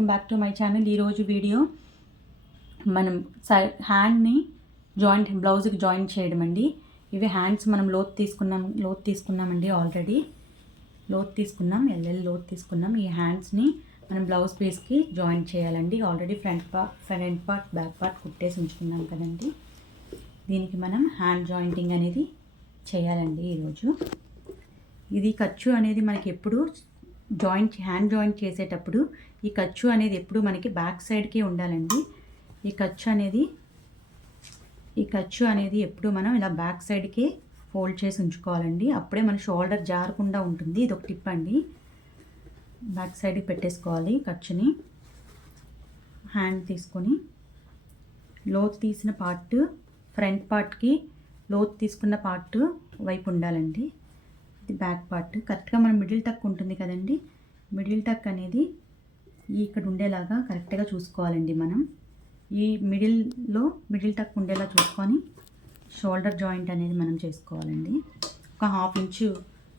Welcome back to my channel. ఈరోజు video మనం హ్యాండ్ని బ్లౌజ్కి జాయింట్ చేయడం అండి. ఇవి హ్యాండ్స్ మనం లోత్ తీసుకున్నామండి. ఆల్రెడీ లోత్ తీసుకున్నాం, లోత్ తీసుకున్నాం. ఈ హ్యాండ్స్ని మనం బ్లౌజ్ పీస్కి జాయింట్ చేయాలండి. Already front part back part కుట్టేసి ఉంచుకున్నాం కదండి. దీనికి మనం హ్యాండ్ జాయింటింగ్ అనేది చేయాలండి. ఈరోజు ఇది ఖర్చు అనేది మనకి ఎప్పుడు హ్యాండ్ జాయింట్ చేసేటప్పుడు ఈ ఖర్చు అనేది ఎప్పుడు మనకి బ్యాక్ సైడ్కే ఉండాలండి. ఈ ఖర్చు అనేది ఎప్పుడు మనం ఇలా బ్యాక్ సైడ్కే ఫోల్డ్ చేసి ఉంచుకోవాలండి. అప్పుడే మన షోల్డర్ జారకుండా ఉంటుంది. ఇది ఒక టిప్ అండి. బ్యాక్ సైడ్కి పెట్టేసుకోవాలి ఖర్చుని. హ్యాండ్ తీసుకొని లోతు తీసిన పార్ట్ ఫ్రంట్ పార్ట్కి లోతు తీసుకున్న పార్ట్ వైపు ఉండాలండి. ఇది బ్యాక్ పార్ట్. కరెక్ట్గా మన మిడిల్ టక్ ఉంటుంది కదండి. మిడిల్ టక్ అనేది ఇక్కడ ఉండేలాగా కరెక్ట్గా చూసుకోవాలండి. మనం ఈ మిడిల్ టక్ ఉండేలా చూసుకొని షోల్డర్ జాయింట్ అనేది మనం చేసుకోవాలండి. ఒక హాఫ్ ఇంచు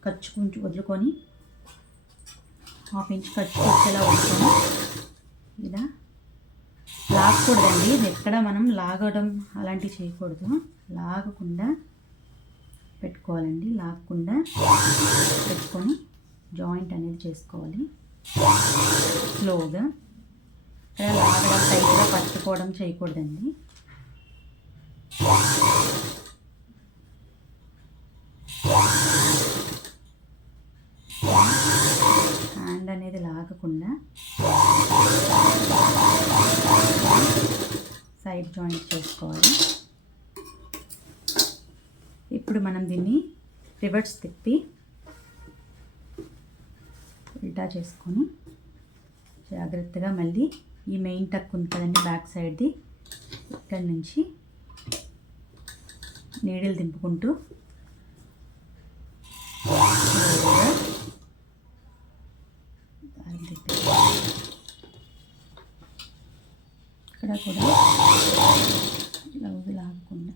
ఖర్చు కొంచెం వదులుకొని హాఫ్ ఇంచ్ ఖర్చు వచ్చేలా వదులుకొని ఇలా లాగకూడదండి. ఇది ఎక్కడ మనం లాగడం అలాంటివి చేయకూడదు. లాగకుండా పెట్టుకోవాలండి. లాగకుండా పెట్టుకొని జాయింట్ అనేది చేసుకోవాలి స్లోగా. లాగడం టైట్గా పట్టుకోవడం చేయకూడదండి. హ్యాండ్ అనేది లాగకుండా సైడ్ జాయింట్ చేసుకోవాలి. ఇప్పుడు మనం దీన్ని రివర్స్ తిప్పి ఉల్టా చేసుకొని జాగ్రత్తగా మళ్ళీ ఈ మెయిన్ టక్ ఉంది కదండి బ్యాక్ సైడ్ది, ఇక్కడి నుంచి నీడిల్ దింపుకుంటూ ఇక్కడ కూడా బ్లౌజ్ లాగకుండా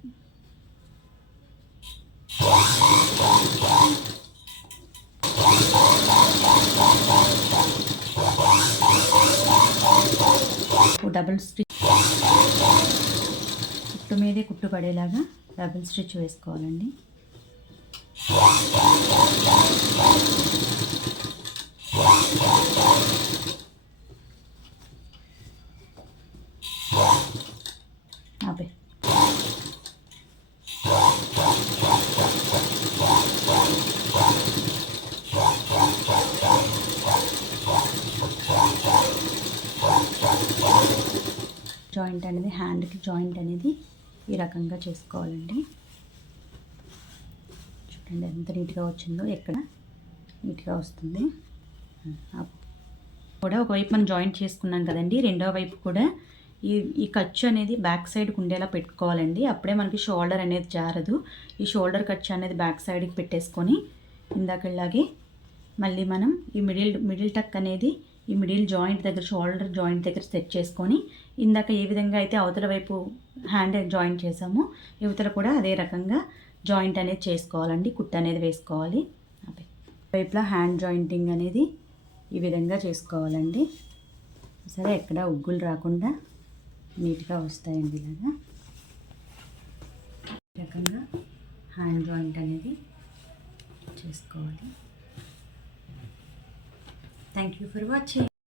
డబుల్ స్టిచ్ కుట్టు మీదే కుట్టు పడేలాగా డబుల్ స్టిచ్ వేసుకోవాలండి. ఆపే జాయింట్ అనేది హ్యాండ్కి జాయింట్ అనేది ఈ రకంగా చేసుకోవాలండి. చూడండి ఎంత నీట్గా వచ్చిందో. ఎక్కడ నీట్గా వస్తుంది. కూడా ఒకవైపు మనం జాయింట్ చేసుకున్నాం కదండి. రెండో వైపు కూడా ఈ ఖర్చు అనేది బ్యాక్ సైడ్కి ఉండేలా పెట్టుకోవాలండి. అప్పుడే మనకి షోల్డర్ అనేది జారదు. ఈ షోల్డర్ ఖర్చు అనేది బ్యాక్ సైడ్కి పెట్టేసుకొని ఇందాకలాగే మళ్ళీ మనం ఈ మిడిల్ టక్ అనేది ఈ మిడిల్ జాయింట్ దగ్గర షోల్డర్ జాయింట్ దగ్గర సెట్ చేసుకొని ఇందాక ఏ విధంగా అయితే అవతల వైపు హ్యాండ్ జాయింట్ చేసామో యువతల కూడా అదే రకంగా జాయింట్ అనేది చేసుకోవాలండి. కుట్టు అనేది వేసుకోవాలి. వైపులా హ్యాండ్ జాయింటింగ్ అనేది ఈ విధంగా చేసుకోవాలండి. సరే ఎక్కడ ఉగ్గులు రాకుండా నీట్గా వస్తాయండి. ఇలాగా ఈ రకంగా హ్యాండ్ జాయింట్ అనేది చేసుకోవాలి. Thank you for watching.